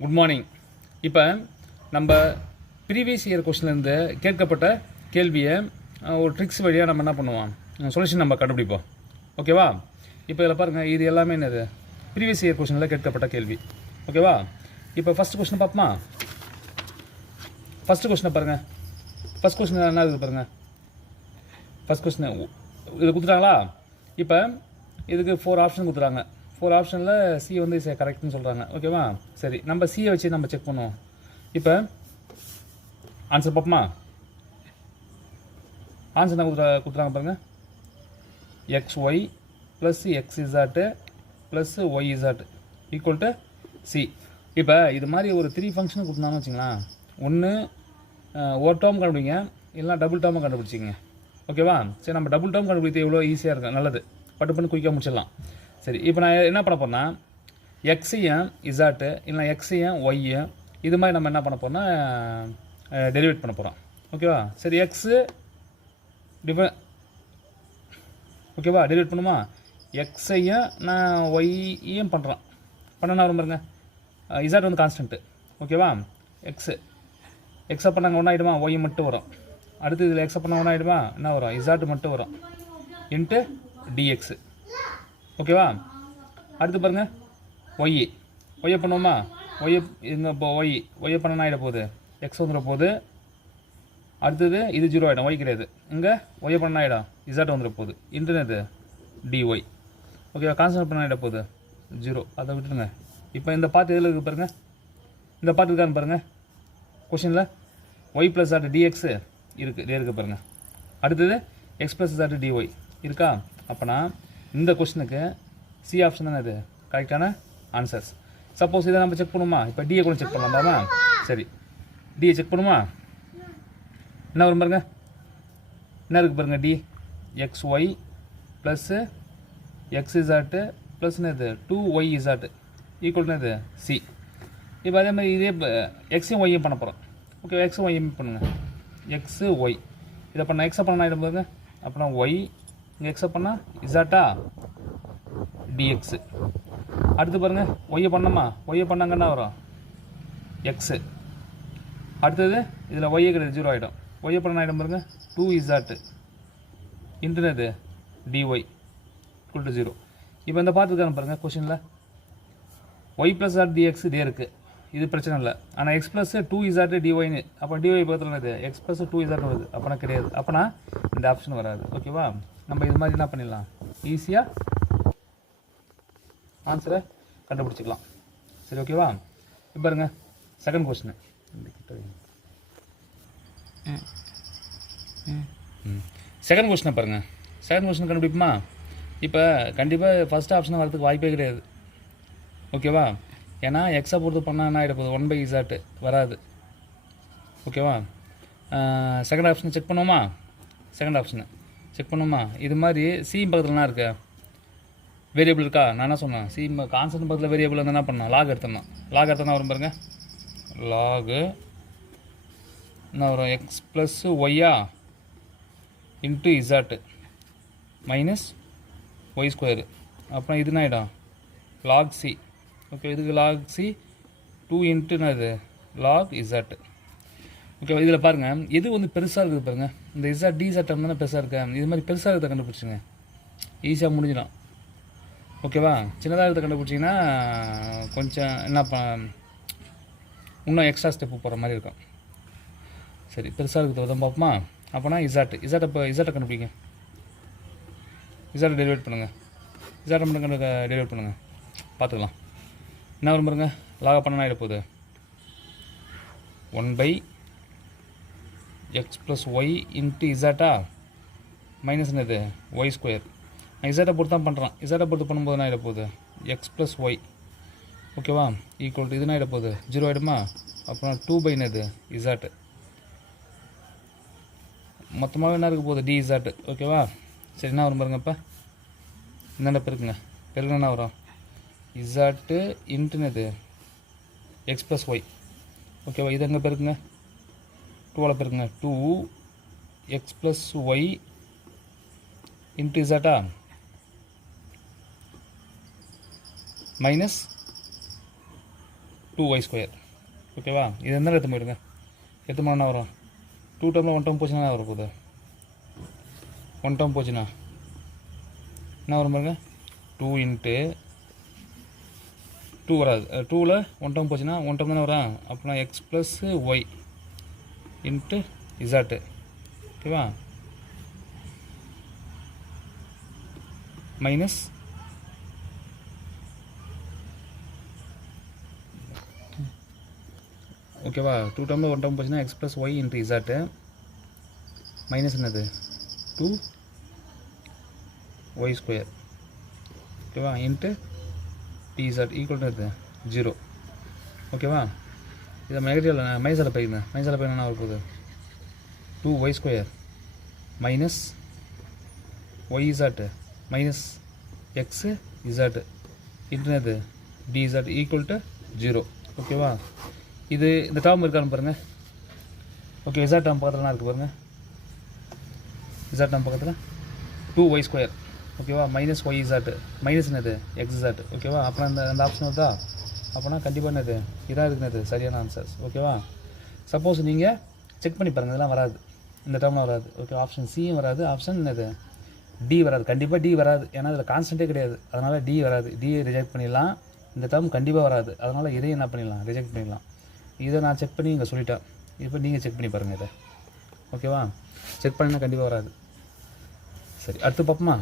Good morning. இப்போ நம்ம previous year கொஸ்டின்லேருந்து கேட்கப்பட்ட கேள்வியை ஒரு ட்ரிக்ஸ் வழியாக நம்ம என்ன பண்ணுவோம், சொல்யூஷன் நம்ம கண்டுபிடிப்போம். ஓகேவா? இப்போ இதில் பாருங்கள், இது எல்லாமே என்னது ப்ரீவியஸ் இயர் கொஸ்டினில் கேட்கப்பட்ட கேள்வி. ஓகேவா? இப்போ ஃபஸ்ட் கொஸ்டின் பார்ப்போமா? ஃபஸ்ட்டு கொஸ்டினை பாருங்கள். ஃபஸ்ட் கொஸ்டின் என்ன இருக்குது பாருங்கள். ஃபஸ்ட் கொஸ்டின் இது கொடுத்துட்டாங்களா? இப்போ இதுக்கு 4 ஆப்ஷன் கொடுத்துறாங்க. 4 ஆப்ஷனில் சி வந்து கரெக்ட்னு சொல்கிறாங்க. ஓகேவா? சரி, நம்ம சியை வச்சு நம்ம செக் பண்ணுவோம். இப்போ ஆன்சர் பார்ப்போமா? ஆன்சர் என்ன கொடுத்துறாங்க பாருங்கள். XY plus XZ plus YZ equal to C. இப்போ இது மாதிரி ஒரு 3 ஃபங்க்ஷன் கொடுத்தாங்கன்னு வச்சுங்களேன். ஒன்று ஒரு டேர்ம் கண்டுபிடிங்க, இல்லைனா டபுள் டேர்மை கண்டுபிடிச்சிங்க. ஓகேவா? சரி, நம்ம டபுள் டேர்ம் கண்டுபிடித்து எவ்வளோ ஈஸியாக இருக்கும், நல்லது, பட்டு பண்ணி குயிக்காக முடிச்சிடலாம். சரி, இப்போ நான் என்ன பண்ண போகிறேன்னா, எக்ஸையும் இசாட்டு இல்லைனா எக்ஸையும் ஒய்யும் இது மாதிரி நம்ம என்ன பண்ண போகிறோம்னா டெரிவேட் பண்ண போகிறோம். ஓகேவா? சரி, எக்ஸு ஓகேவா டெரிவேட் பண்ணுமா? எக்ஸையும் நான் ஒய்யும் பண்ணுறேன். பண்ணனா வரும் பாருங்க. இசாட் வந்து கான்ஸ்டன்ட்டு. ஓகேவா? எக்ஸை பண்ணாங்க ஒன்றா ஆகிடுமா, ஒய் மட்டும் வரும். அடுத்து இதில் எக்ஸை பண்ண ஒன்றா ஆகிடுமா, என்ன வரும், இசாட்டு மட்டும் வரும் இன்ட்டு டிஎக்ஸு. ஓகேவா? அடுத்து பாருங்கள், ஒய்யை பண்ணுவோமா? இந்த ஒய்யை பண்ணனா ஆகிட போகுது, எக்ஸ் வந்துட போகுது. அடுத்தது இது 0 ஆகிடும், ஒய் கிடையாது. இங்கே ஒய்யை பண்ண ஆகிடும், இசாட் வந்துட போகுது இன்டர்னது டிஒய். ஓகேவா? கான்ஸ்டன்ட் பண்ண ஆகிட போகுது 0, அதை விட்டுருங்க. இப்போ இந்த பார்ட் எதில் இருக்குது பாருங்கள், இந்த பார்ட் இருக்கான்னு பாருங்கள். கொஷனில் ஒய் ப்ளஸ் ஆட் டிஎக்ஸு இருக்குது பாருங்கள். அடுத்தது எக்ஸ் ப்ளஸ் ஆட் டிஒய் இருக்கா? அப்போனா இந்த கொஸ்டினுக்கு சி ஆப்ஷன் தானே இது கரெக்டான ஆன்சர்ஸ். சப்போஸ் இதை நம்ம செக் பண்ணுமா? இப்போ டிஏ கூட செக் பண்ணலாமா? சரி, டிஏ செக் பண்ணுமா? என்ன வரும் பாருங்க, என்ன இருக்குது பாருங்கள். டி XY ப்ளஸ்ஸு எக்ஸ் இசாட்டு ப்ளஸ்ன்னு இது 2Y இசாட்டு ஈக்குவல்னு இது சி. இப்போ அதே மாதிரி இதே எக்ஸையும் ஒய்யும் பண்ண போகிறோம். ஓகே, எக்ஸும் ஒய்யும் பண்ணுங்கள். எக்ஸு ஒய் இதை பண்ணால் எக்ஸை பண்ண ஆகிடும் பாருங்க. அப்புறம் ஒய் இங்கே எக்ஸை பண்ணால் இசாட்டா டிஎக்ஸு. அடுத்து பாருங்கள், ஒய்யை பண்ணோமா? ஒய்யை பண்ணாங்கன்னா வரும் எக்ஸு. அடுத்தது இதில் ஒய்யே கிடையாது, 0 ஆகிடும். ஒய்யை பண்ண ஆகிடும் பாருங்கள், 2 இசாட்டு இன்டர்னது டிஒய் ஈக்குவல் டு 0. இப்போ இந்த பார்த்துருக்காங்க பாருங்கள் கொஷனில் ஒய் ப்ளஸ் ஆட் டிஎக்ஸ் இதே இருக்குது, இது பிரச்சனை இல்லை. ஆனால் எக்ஸ் ப்ளஸ் 2 இசாட்டு டிஒய்னு, அப்போ டிஒய் பக்கத்தில் இது எக்ஸ் ப்ளஸ் 2 இசாட்டு வருது, அப்போனா கிடையாது. அப்போனா இந்த ஆப்ஷன் வராது. ஓகேவா? நம்ம இது மாதிரி என்ன பண்ணிடலாம், ஈஸியாக ஆன்சரை கண்டுபிடிச்சிக்கலாம். சரி, ஓகேவா? இப்போ பாருங்க செகண்ட் கொஸ்டின். செகண்ட் கொஸ்டினை பாருங்கள். செகண்ட் கொஸ்டின் கண்டுபிடிப்போமா? இப்போ கண்டிப்பாக ஃபஸ்ட் ஆப்ஷன் வரதுக்கு வாய்ப்பே கிடையாது. ஓகேவா? ஏன்னா எக்ஸை பொறுத்து பண்ணால் என்ன ஆகிட போகுது, 1 இசாட்டு வராது. ஓகேவா? செகண்ட் ஆப்ஷனை செக் பண்ணுவோமா? செகண்ட் ஆப்ஷனை செக் பண்ணுவோமா? இது மாதிரி சி பக்கத்துலனா இருக்கு வேரியபிள் இருக்கா? நான் என்ன சொன்னேன், சி கான்ஸ்டன்ட் பக்கத்தில் வேரியபிள் வந்து என்ன பண்ணோம், லாக் எடுத்தோம்னா. லாக் எடுத்தோம்னா வரும் பாருங்க, லாகு என்ன வரும், எக்ஸ் ப்ளஸ் ஒய்யா into z minus y square. அப்புறம் இது என்ன ஆகிடும், லாக் சி. ஓகே, இதுக்கு லாக் சி 2 இன்ட்டு என்னது லாக் இசாட்டு. ஓகே, இதில் பாருங்கள் எது வந்து பெருசாக இருக்குது பாருங்கள். இந்த இசாட் டி இசாட் தானே பெருசாக இருக்கா, இது மாதிரி பெருசாக இருக்கிறத கண்டுபிடிச்சிங்க, ஈஸியாக முடிஞ்சிடும். ஓகேவா? சின்னதாக இருக்கிறத கண்டுபிடிச்சிங்கன்னா கொஞ்சம் என்ன இன்னும் எக்ஸ்ட்ரா ஸ்டெப்பு போகிற மாதிரி இருக்கும். சரி, பெருசாக இருக்கிறத உதவும் பார்ப்போமா? அப்போனா இசாட்டை கண்டுபிடிங்க. இசாட்டை டெலிவேட் பண்ணுங்கள். இசாட்டை மட்டும் டெலிவேட் பண்ணுங்கள், பார்த்துக்கலாம். என்ன வரும் பாருங்க, லாக பண்ணனா ஆகிட போகுது 1/x ப்ளஸ் ஒய் இன்ட்டு இசாட்டா மைனஸ் என்னது ஒய் ஸ்கொயர். நான் இசாட்டை பொறுத்து தான் பண்ணுறேன். இசாட்டை பொறுத்து பண்ணும்போது என்ன ஆகிட போகுது, எக்ஸ் ப்ளஸ் ஒய். ஓகேவா? ஈக்குவல் டு இது என்ன ஆகிட போகுது, 0 ஆகிடுமா? அப்புறம் 2 என்னது இசாட்டு, மொத்தமாகவே என்ன இருக்க போகுது, டி இசாட்டு. ஓகேவா? சரி, என்ன வரும் பாருங்க. இப்போ என்னென்ன பெருக்குங்க, பெருக்குன்னா என்ன வரும், இசாட்டு இன்ட்டுனது எக்ஸ் ப்ளஸ் ஒய். ஓகேவா? இது எங்கே பெருக்குங்க, 2ஆல் பெருக்குங்க, 2x ப்ளஸ் ஒய் இன்ட்டு இசாட்டா minus 2y ஸ்கொயர். ஓகேவா? இது எந்த எடுத்து போயிடுங்க, எடுத்து போனால் என்ன வரும்? 2 டேர்மில் 1 டேர்ம் போச்சுன்னா வர போகுது, 1 டேர்ம் போச்சுன்னா என்ன வரும் பாருங்க, 2 இன்ட்டு 2 வராது, 2ல் 1 டேர்ம் போச்சுன்னா 1 டேர்ம் தானே வரும். அப்படின்னா x plus y into z. ஓகேவா? மைனஸ் ஓகேவா? 2 டேர்மில் 1 டேர்ம் போச்சுன்னா x plus y into z minus என்னது 2 ஒய் ஸ்கொயர். ஓகேவா? Into d z equal to 0. ஓகேவா? இதை நெகட்டிவ் மைனஸில் போயிருந்தேன், மைனஸில் போய் என்ன போகுது, 2y square minus y z minus x z into d z equal to 0. ஓகேவா? இது இந்த டேர்ம் இருக்கான்னு பாருங்கள். ஓகே, இசாட் டேர்ம் பக்கத்துலலாம் இருக்குது பாருங்கள். இசாட் டேர்ம் பக்கத்தில் 2y ஸ்கொயர். ஓகேவா? மைனஸ் ஒய் இசாட்டு மைனஸ் என்னது எக்ஸ் இசாட்டு. ஓகேவா? அப்புறம் அந்த ஆப்ஷன் வருதா? அப்போனா கண்டிப்பாக என்னது இதாக இருக்குனது சரியான ஆன்சர்ஸ். ஓகேவா? சப்போஸ் நீங்கள் செக் பண்ணி பாருங்கள், இதெல்லாம் வராது, இந்த டேர்ம்லாம் வராது. ஓகே, ஆப்ஷன் சியும் வராது, ஆப்ஷன் என்னது டி வராது, கண்டிப்பாக டி வராது. ஏன்னா அதில் கான்ஸ்டன்ட்டே கிடையாது, அதனால் டி வராது. டியை ரிஜெக்ட் பண்ணிடலாம். இந்த டேர்ம் கண்டிப்பாக வராது, அதனால் இதையும் என்ன பண்ணிடலாம், ரிஜெக்ட் பண்ணிடலாம். இதை நான் செக் பண்ணி இங்கே சொல்லிட்டேன். இப்போ நீங்கள் செக் பண்ணி பாருங்கள் இதை. ஓகேவா? செக் பண்ணினா கண்டிப்பாக வராது. சரி, அடுத்து பார்ப்போமா?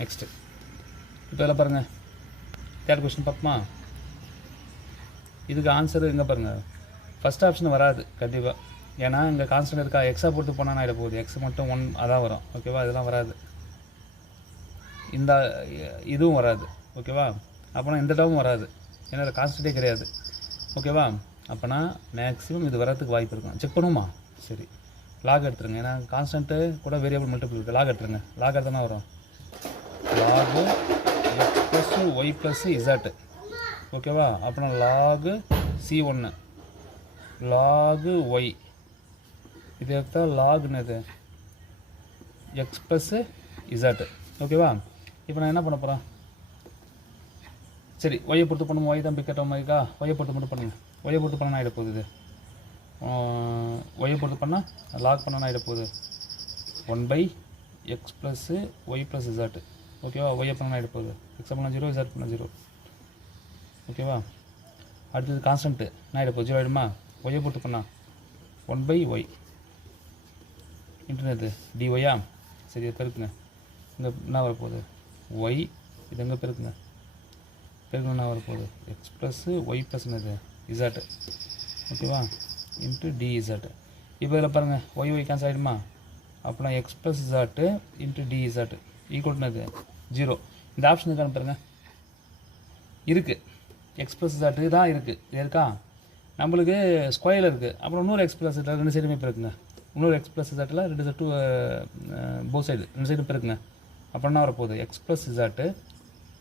நெக்ஸ்ட்டு இப்போ எல்லாம் பாருங்கள், தேர்ட் கொஸ்டின் பார்ப்போமா? இதுக்கு ஆன்சர் எங்கே பாருங்கள், ஃபஸ்ட் ஆப்ஷன் வராது கண்டிப்பாக. ஏன்னா இங்கே கான்ஸ்டன்ட் இருக்கா, எக்ஸா பொறுத்து போனால் ஆகிட போகுது, எக்ஸ் மட்டும் 1 அதான் வரும். ஓகேவா? இதெல்லாம் வராது, இந்த இதுவும் வராது. ஓகேவா? அப்போனா இந்த டேர்மும் வராது, ஏன்னா அது கான்ஸ்டன்ட்டே கிடையாது. ஓகேவா? அப்போனா மேக்ஸிமம் இது வரதுக்கு வாய்ப்பு இருக்கும். செக் பண்ணுவோமா? சரி, லாக் எடுத்துருங்க, ஏன்னா கான்ஸ்டன்ட்டு கூட வேரியபிள் மல்டிபிள் இருக்குது. லாக் எடுத்துருங்க, லாக் எடுத்தனா வரும் log x plus y plus z. ஓகேவா? அப்புறம் லாகு C1 லாகு ஒய், இது எடுத்தா லாகுன்னு எக்ஸ் ப்ளஸ் இசாட்டு. ஓகேவா? இப்போ நான் என்ன பண்ண போகிறேன், சரி ஒய்யை பொறுத்து பண்ணுவோம். ஒய் தான் பிக்கெட் மாதிரிக்கா, ஒய்யை பொறுத்து மட்டும் பண்ணுங்கள். ஒய்யை பொறுத்து பண்ணால் ஆகிட போகுது, இது ஒய்யை பொறுத்து பண்ணால் லாக் பண்ணால் ஆகிட போகுது 1/x plus y plus z. ஓகேவா? ஒய்யை பண்ணால் ஆகிட போகுது, எக்ஸ் பண்ணால் 0, இசாட் பண்ணால் 0. ஓகேவா? அடுத்தது கான்ஸ்டன்ட்டு என்ன ஆகிட போகுது, 0 ஆகிடுமா? ஒய்யை பொறுத்து பண்ணால் 1/y இன்டர்நெட்டு டிஒய்யா. சரி, இது பெருக்குங்க, இங்கே என்ன வரப்போகுது ஒய், இது எங்கே பெருக்குங்க, பெருக்குங்க என்ன வரப்போகுது எக்ஸ் ப்ளஸ்ஸு ஒய் ப்ளஸ் என்னது இசாட்டு. ஓகேவா? Into d z. இப்போ இதில் பாருங்கள், ஒய் கேன்சல் ஆகிடுமா? அப்படின்னா x plus z into d z equal என்னது 0. இந்த ஆப்ஷன் இருக்கான்னு பாருங்கள், இருக்குது, எக்ஸ் ப்ளஸ் இசாட்டு தான் இருக்குது. இது இருக்கா, நம்மளுக்கு ஸ்கொயரில் இருக்குது. அப்புறம் இன்னொரு எக்ஸ் ப்ளஸ் இசாட்டு 2 சைடுமே பெருக்குங்க. இன்னொரு எக்ஸ் ப்ளஸ் இசாட்டில் 2 சைடு போத் சைடு 2 சைடும் பெருக்குங்க. அப்புறம் என்ன வரப்போகுது x plus z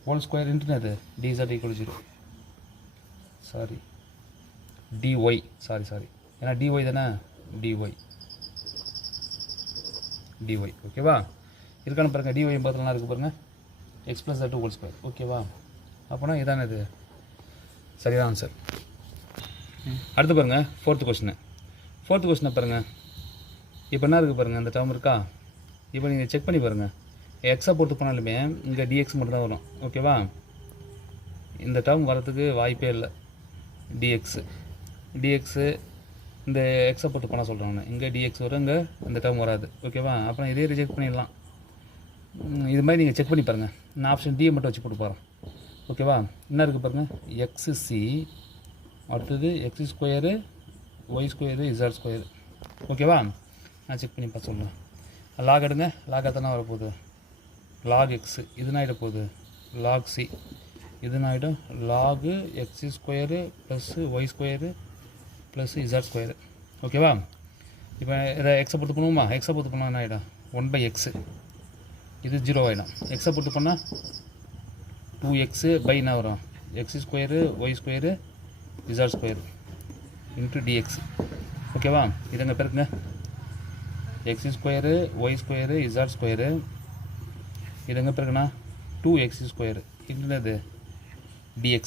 whole square இன்ட்டுனது d z equal 0. Sorry d y, sorry ஏன்னா டிஒய் தானே, டிஒய். ஓகேவா? இருக்கான்னு பாருங்கள், டிஒய் பார்த்துலாம் இருக்குது பாருங்கள், x plus z whole square. ஓகேவா? அப்போனா இதானே இது சரியான ஆன்சர். அடுத்து பாருங்கள், ஃபோர்த்து கொஸ்டினை பாருங்கள். இப்போ என்ன இருக்குது பாருங்கள், அந்த டேர்ம் இருக்கா. இப்போ நீங்கள் செக் பண்ணி பாருங்கள், எக்ஸை பொறுத்து போனாலுமே இங்கே டிஎக்ஸ் மட்டும் தான் வரும். ஓகேவா? இந்த டேர்ம் வரத்துக்கு வாய்ப்பே இல்லை. டிஎக்ஸு இந்த எக்ஸை பொறுத்து போனால் சொல்கிறேன் நான், இங்கே டிஎக்ஸ் வரும், இங்கே இந்த டேர்ம் வராது. ஓகேவா? அப்புறம் இதே ரிஜெக்ட் பண்ணிடலாம். இது மாதிரி நீங்கள் செக் பண்ணி பாருங்கள். நான் ஆப்ஷன் டி மட்டும் வச்சு போட்டு போகிறேன். ஓகேவா? என்ன இருக்குது பாருங்கள், எக்ஸு அடுத்தது x square y square z square. ஓகேவா? நான் செக் பண்ணி பார்த்து சொல்லுவேன். லாக் எடுங்க, லாக் எத்தனை வரப்போகுது லாக் எக்ஸு, இதுனா ஆகிட போகுது லாக் சி, இதுனா ஆகிடும் log x square plus y square plus z square. ஓகேவா? இப்போ இதை எக்ஸை பொறுத்து பண்ணுவோமா? எக்ஸை பொறுத்து பண்ணால் என்ன ஆகிடும் 1/x, இது 0 ஆகிடும். எக்ஸை பொறுத்து பண்ணால் 2x பை என்ன வரும் x square y square z square into d x. ஓகேவா? இது எங்கே பெருக்குங்க, x square y square z square இது எங்கே இருக்குன்னா 2x ஸ்கொயரு என்னது dx.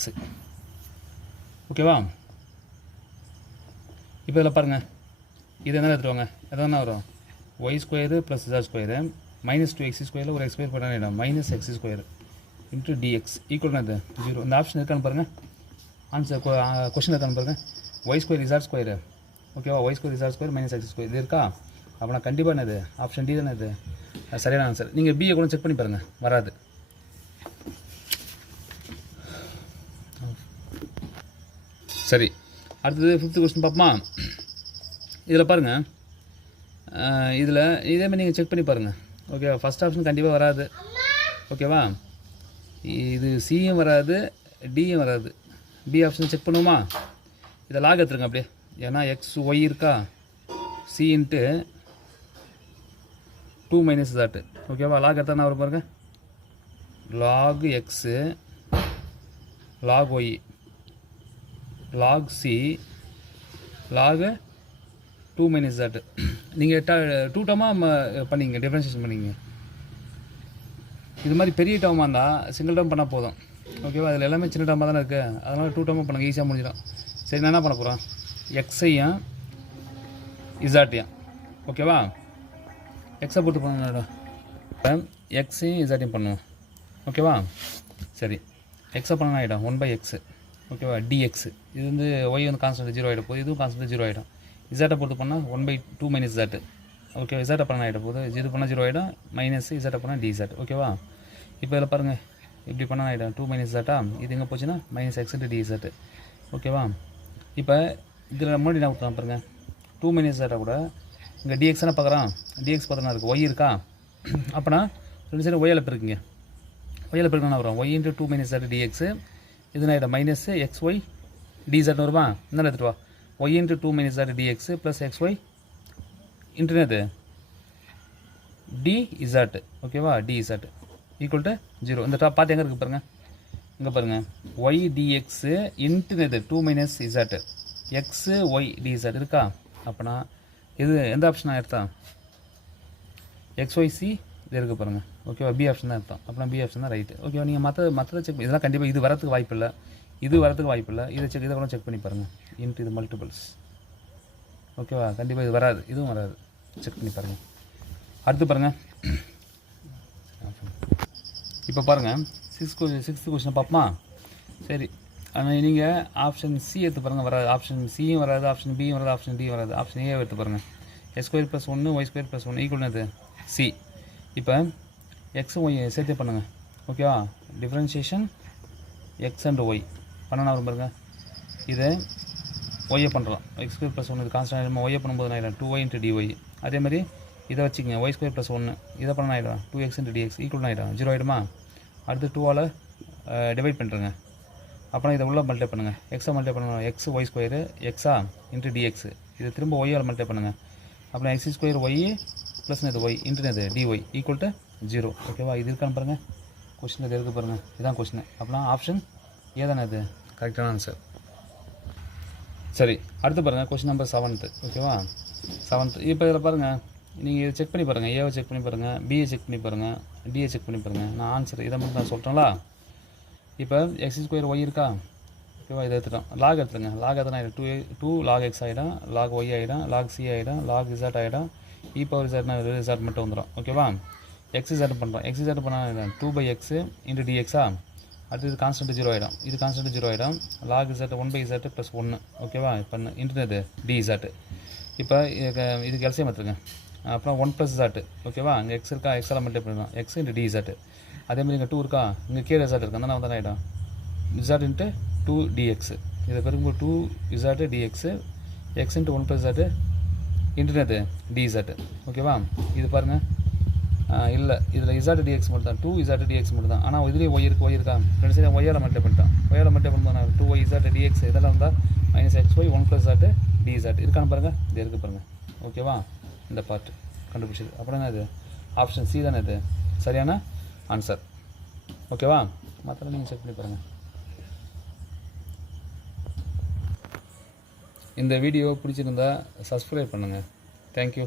ஓகேவா? இப்போ இதில் பாருங்கள், இது என்ன எடுத்துருவாங்க, எதாவது வரும் y square plus z square minus 2x ஸ்கொயரில் ஒரு எக்ஸ்கொயர் பண்ண minus x square into d x equal அது 0. இந்த ஆப்ஷன் இருக்கான்னு பாருங்கள், ஆன்சர் கொஷின் இருக்கான்னு பாருங்கள். ஒய் ஸ்கொயர் இசாட் ஸ்கொயரு, ஓகேவா? Y square z square minus x square இது இருக்கா? அப்போ நான் கண்டிப்பாக என்னது ஆப்ஷன் டி தானே இது சரியான ஆன்சர். நீங்கள் பிஏ கூட செக் பண்ணி பாருங்கள், வராது. சரி, அடுத்தது 5th கொஸ்டின் பார்ப்போமா? இதில் பாருங்கள், இதில் இதேமாதிரி நீங்கள் செக் பண்ணி பாருங்கள். ஓகேவா? ஃபஸ்ட் ஆப்ஷன் கண்டிப்பாக வராது. ஓகேவா? இது சியும் வராது, டியும் வராது. பி ஆப்ஷன் செக் பண்ணுவோமா? இதை லாக் எடுத்துருங்க அப்படியே, ஏன்னா எக்ஸ் ஒய் இருக்கா, சி இன்ட்டு 2 மைனஸ் தாட்டு. ஓகேவா? லாக் எடுத்தால் வரும் பாருங்கள், log x log y log c log 2 minus that. நீங்கள் 2 டேர்மாக பண்ணிங்க, டிஃப்ரென்ஷியேஷன் பண்ணிங்க. இது மாதிரி பெரிய டேர்மாக இருந்தால் சிங்கிள் டேர்ம் பண்ணால் போதும். ஓகேவா? அதில் எல்லாமே சின்ன டேர்மாக தானே இருக்குது, அதனால் 2 டேர்மாக பண்ணுங்கள், ஈஸியாக முடிஞ்சிடும். சரி, நான் என்ன பண்ண போகிறேன், எக்ஸையும் இசாட்டையும். ஓகேவா? எக்ஸை போட்டு பண்ணுங்க, எக்ஸையும் இசாட்டையும் பண்ணுவோம். ஓகேவா? சரி, எக்ஸை பண்ண ஆகிடும் 1/x. ஓகேவா? டிஎக்ஸ் இது வந்து ஒய் வந்து கான்ஸ்டன்ட் 0 ஆகிட போது, இதுவும் கான்ஸ்டன்ட் 0 ஆகிடும். இசாட்டை பொறுத்து பண்ணால் 1/2 மைனஸ் இசாட்டு. ஓகே, இசாட்டை பண்ண ஆகிட போது, இது பண்ணால் 0 ஆகிடும், மைனஸ் இசாட்டை பண்ணால் டி இசாட். ஓகேவா? இப்போ இதில் பாருங்கள், இப்படி பண்ணால் ஆகிடும் 2 மைனஸ் இசாட்டா, இது எங்கே போச்சுன்னா minus X into d z. ஓகேவா? இப்போ இதில் முன்னாடி என்ன கொடுத்தா பாருங்கள், 2 மைனஸ் இசாட்டை கூட இங்கே டிஎக்ஸ் தானே பார்க்குறான், டிஎக்ஸ் பார்த்தோன்னா இருக்குது, ஒய் இருக்கா, அப்போனா 2 சைடு ஒய்யில் பெருக்குங்க. ஒய்யில் பெருக்கணும் வரும், Y into 2 minus z dx, இது நான் மைனஸ் எக்ஸ் ஒய் டிஇசாட்னு வருமா, என்ன எடுத்துகிட்டு வா, y into 2 minus z d x plus x y இன்ட்டுனது டி இசாட்டு. ஓகேவா? D z equal to 0. இந்த பார்த்து எங்கே இருக்குது பாருங்கள், இங்கே பாருங்கள், ஒய் டிஎக்ஸு இன்ட்டுனது 2 minus z x y d z இருக்கா? அப்போனா இது எந்த ஆப்ஷனாக எடுத்தா, எக்ஸ்ஒய்சி இது இருக்குது பாருங்கள். ஓகேவா? பி ஆப்ஷன் தான் எடுத்தோம், அப்போனா பி ஆப்ஷன் தான் ரைட்டு. ஓகேவா? நீங்கள் மற்றதை செக் பண்ணி, இதெல்லாம் கண்டிப்பாக இது வரத்துக்கு வாய்ப்பு இல்லை, இது வரத்துக்கு வாய்ப்பு இல்லை, இதை இதை கூட செக் பண்ணி பாருங்கள், இன்ட்டு இது மல்டிபிள்ஸ். ஓகேவா? கண்டிப்பாக இது வராது, இதுவும் வராது, செக் பண்ணி பாருங்கள். அடுத்து பாருங்கள், இப்போ பாருங்கள் 6th கொஸ்டின் பார்ப்போமா? சரி, நீங்கள் ஆப்ஷன் சி எடுத்து பாருங்கள், வராது. ஆப்ஷன் சியும் வராது, ஆப்ஷன் பியும் வராது, ஆப்ஷன் டி வராது. ஆப்ஷன் ஏ எடுத்து பாருங்கள், x square plus 1 y square plus 1 equal அது சி. இப்போ எக்ஸும் ஒய் சேர்த்து பண்ணுங்கள். ஓகேவா? டிஃப்ரென்ஷியேஷன் எக்ஸ் அண்ட் ஒய் பண்ணனா வரும் பாருங்கள், இதை ஒய்யை பண்ணுறோம், எக்ஸ் ஸ்கொயர் ப்ளஸ் 1 இது கான்ஸ்டன்ட் ஆகிடும், ஒய்யை பண்ணும்போது நான் ஆகிடும் 2y இன்ட்டு டிஒய். அதேமாதிரி இதை வச்சுக்கோங்க, ஒய் ஸ்கொயர் ப்ளஸ் 1 இதை பண்ண ஆகிடும் 2x இன்ட்டு டிஎக்ஸ் ஈக்குவல் ஆகிடும் 0 ஆகிடுமா? அடுத்து 2ஆல் டிவைட் பண்ணுறேங்க, அப்புறம் இதை உள்ள மல்டிப்ளை பண்ணுங்கள், எக்ஸை மல்டிப்ளை பண்ணுங்கள், எக்ஸ் ஒய் ஸ்கொயரு எக்ஸா இன்ட்டு டிஎக்ஸ், இது திரும்ப ஒய்யால் மல்டிப்ளை பண்ணுங்கள், அப்புறம் எக்ஸ் ஸ்கொயர் ஒய் ப்ளஸ் இது y into dy equal to 0. ஓகேவா? இது இருக்கான்னு பாருங்கள், கொஸ்டின் இது இருக்குது பாருங்கள், இதுதான் கொஸ்டின். அப்படின்னா ஆப்ஷன் ஏ தானே இது கரெக்டான ஆன்சர். சரி, அடுத்து பாருங்கள், கொஸ்டின் நம்பர் 7th. ஓகேவா? 7th. இப்போ இதில் பாருங்கள், நீங்கள் இதை செக் பண்ணி பாருங்கள், ஏவை செக் பண்ணி பாருங்கள், பிஏ செக் பண்ணி பாருங்கள், டிஏ செக் பண்ணி பாருங்கள். நான் ஆன்சர் இதை மட்டும் நான் சொல்கிறேன்ல. இப்போ எக்ஸ் ஸ்கொயர் ஒய் இருக்கா? ஓகேவா? இதை எடுத்துட்டோம், லாக் எடுத்துருங்க, லாக் எத்தனை ஆகிடும், 2 லாக் எக்ஸ் ஆகிடும், லாக் ஒய் ஆகிடும், லாக் சி ஆகிடும், லாக் இசாட் ஆகிடும், இ பவர் இசாட்னா இசாட் மட்டும் வந்துடும். ஓகேவா? எக்ஸ் இசாட் பண்ணுறோம், எக்ஸ் இசாட் பண்ணால் 2/x இன்ட்டு டிஎக்ஸா, அடுத்து இது கான்ஸ்டன்ட் 0 ஆகிடும், இது கான்ஸ்டன்ட் 0 ஆகிடும், லாக் இசாட் 1/z ப்ளஸ் 1. ஓகேவா? இப்போ இன்டர்னது டி இசாட்டு. இப்போ இதுக்கு எல்சியம் எடுத்துருங்க, அப்புறம் 1 + z. ஓகேவா? இங்கே எக்ஸ் இருக்கா, எக்ஸால் மல்டிப்ளை பண்ணலாம், எக்ஸ் இன்ட்டு டி இசாட்டு. அதேமாதிரி இங்கே 2 இருக்கா, இங்கே கீழே இசாட் இருக்குது, அதனால் வந்து ஆகிடும் இசாட் இன்ட்டு 2 டிஎக்ஸ். இதை பெருக்கும்போது 2 z d x x into 1 + z இன்டர்னது டி இசாட்டு. ஓகேவா? இது பாருங்கள், இல்லை, இதில் இசாட்டு டிஎக்ஸ் மட்டும் தான், 2 இசாட்டு டிஎக்ஸ் மட்டும் தான். ஆனால் இதுலேயே ஒய் இருக்குது, ஒய் இருக்கா, ரெண்டு சைடு ஒய்யால் மல்டிப்ளை பண்ணிட்டான், ஒய்யால் மல்டிப்ளை பண்ணால் 2y இசாட்டு டிஎக்ஸ், இதெல்லாம் இருந்தால் மைனஸ் xy 1 + z டி இசாட் இருக்கான்னு பாருங்கள், இது இருக்குது பாருங்கள். ஓகேவா? இந்த பார்ட் கண்டுபிடிச்சது. அப்புறம் என்ன இது ஆப்ஷன் சி தானே இது சரியான ஆன்சர். ஓகேவா? மற்றெல்லாம் நீங்கள் செக் பண்ணி பாருங்கள். இந்த வீடியோ பிடிச்சிருந்தா சப்ஸ்கிரைப் பண்ணுங்கள். தேங்க்யூ.